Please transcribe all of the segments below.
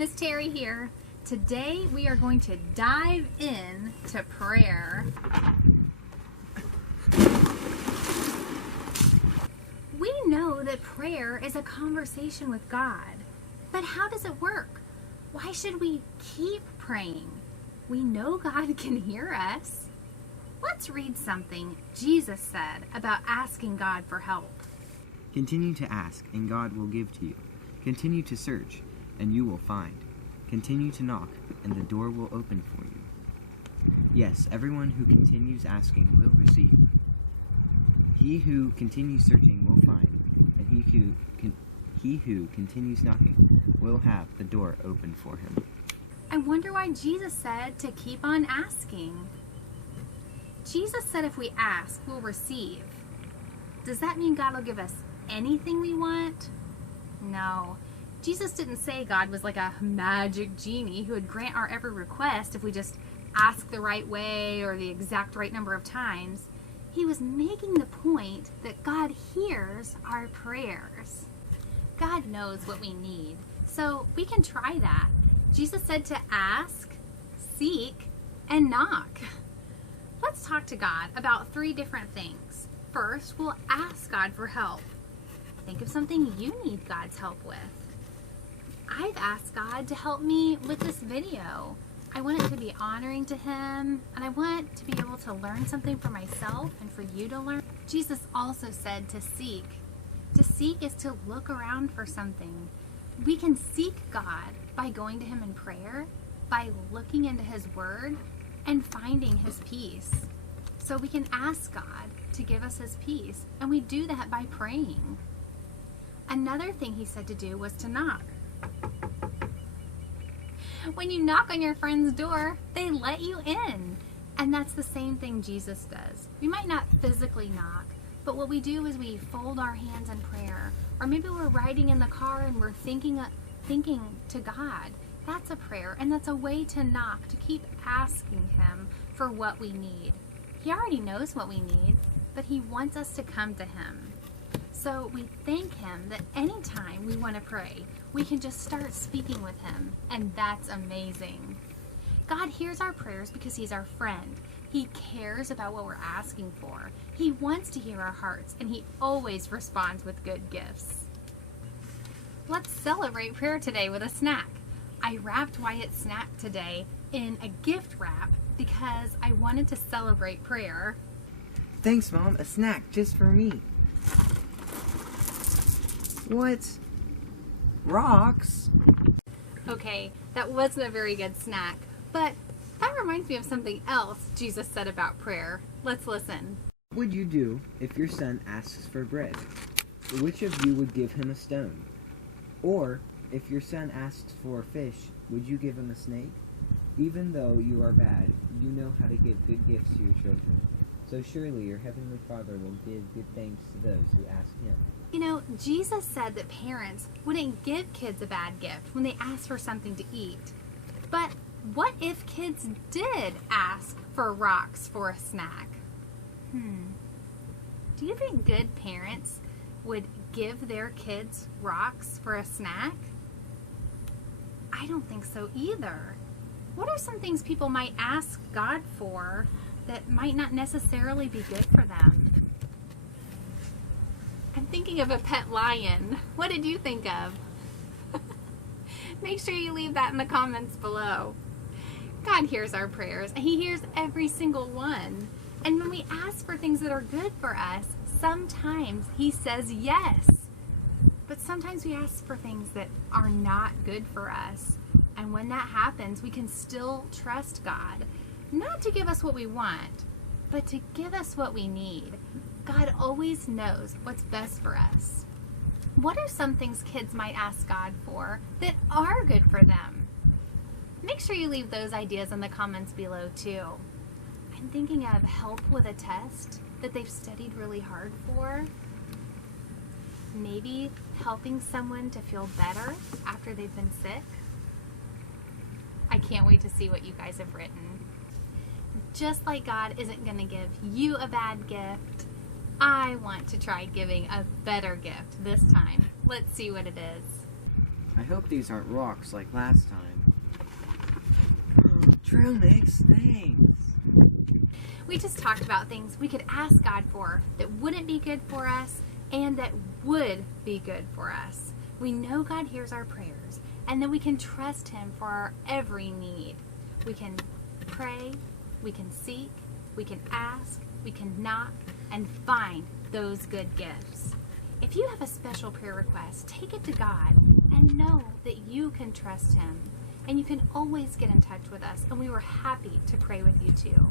Miss Terry here. Today we are going to dive in to prayer. We know that prayer is a conversation with God, but how does it work? Why should we keep praying? We know God can hear us. Let's read something Jesus said about asking God for help. Continue to ask, and God will give to you. Continue to search, and you will find. Continue to knock, and the door will open for you. Yes, everyone who continues asking will receive. He who continues searching will find, and he who continues knocking will have the door open for him. I wonder why Jesus said to keep on asking. Jesus said if we ask, we'll receive. Does that mean God will give us anything we want? No. Jesus didn't say God was like a magic genie who would grant our every request if we just ask the right way or the exact right number of times. He was making the point that God hears our prayers. God knows what we need, so we can try that. Jesus said to ask, seek, and knock. Let's talk to God about 3 different things. First, we'll ask God for help. Think of something you need God's help with. I've asked God to help me with this video. I want it to be honoring to Him, and I want to be able to learn something for myself and for you to learn. Jesus also said to seek. To seek is to look around for something. We can seek God by going to Him in prayer, by looking into His Word, and finding His peace. So we can ask God to give us His peace, and we do that by praying. Another thing He said to do was to knock. When you knock on your friend's door, they let you in. And that's the same thing Jesus does. We might not physically knock, but what we do is we fold our hands in prayer. Or maybe we're riding in the car and we're thinking to God. That's a prayer, and that's a way to knock, to keep asking Him for what we need. He already knows what we need, but He wants us to come to Him. So we thank Him that anytime we want to pray, we can just start speaking with Him, and that's amazing. God hears our prayers because He's our friend. He cares about what we're asking for. He wants to hear our hearts, and He always responds with good gifts. Let's celebrate prayer today with a snack. I wrapped Wyatt's snack today in a gift wrap because I wanted to celebrate prayer. Thanks, Mom. A snack just for me. What? Rocks? Okay, that wasn't a very good snack, but that reminds me of something else Jesus said about prayer. Let's listen. What would you do if your son asks for bread? Which of you would give him a stone? Or, if your son asks for a fish, would you give him a snake? Even though you are bad, you know how to give good gifts to your children. So surely your heavenly Father will give good thanks to those who ask Him. You know, Jesus said that parents wouldn't give kids a bad gift when they ask for something to eat. But what if kids did ask for rocks for a snack? Do you think good parents would give their kids rocks for a snack? I don't think so either. What are some things people might ask God for that might not necessarily be good for them? I'm thinking of a pet lion. What did you think of? Make sure you leave that in the comments below. God hears our prayers, and He hears every single one. And when we ask for things that are good for us, sometimes He says yes. But sometimes we ask for things that are not good for us. And when that happens, we can still trust God. Not to give us what we want, but to give us what we need. God always knows what's best for us. What are some things kids might ask God for that are good for them? Make sure you leave those ideas in the comments below too. I'm thinking of help with a test that they've studied really hard for. Maybe helping someone to feel better after they've been sick. I can't wait to see what you guys have written. Just like God isn't going to give you a bad gift, I want to try giving a better gift this time. Let's see what it is. I hope these aren't rocks like last time. Trail mix, thanks. We just talked about things we could ask God for that wouldn't be good for us and that would be good for us. We know God hears our prayers and that we can trust Him for our every need. We can pray, we can seek, we can ask, we can knock, and find those good gifts. If you have a special prayer request, take it to God and know that you can trust Him. And you can always get in touch with us, and we were happy to pray with you too.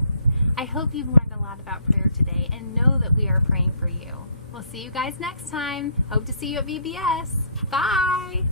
I hope you've learned a lot about prayer today and know that we are praying for you. We'll see you guys next time. Hope to see you at VBS. Bye!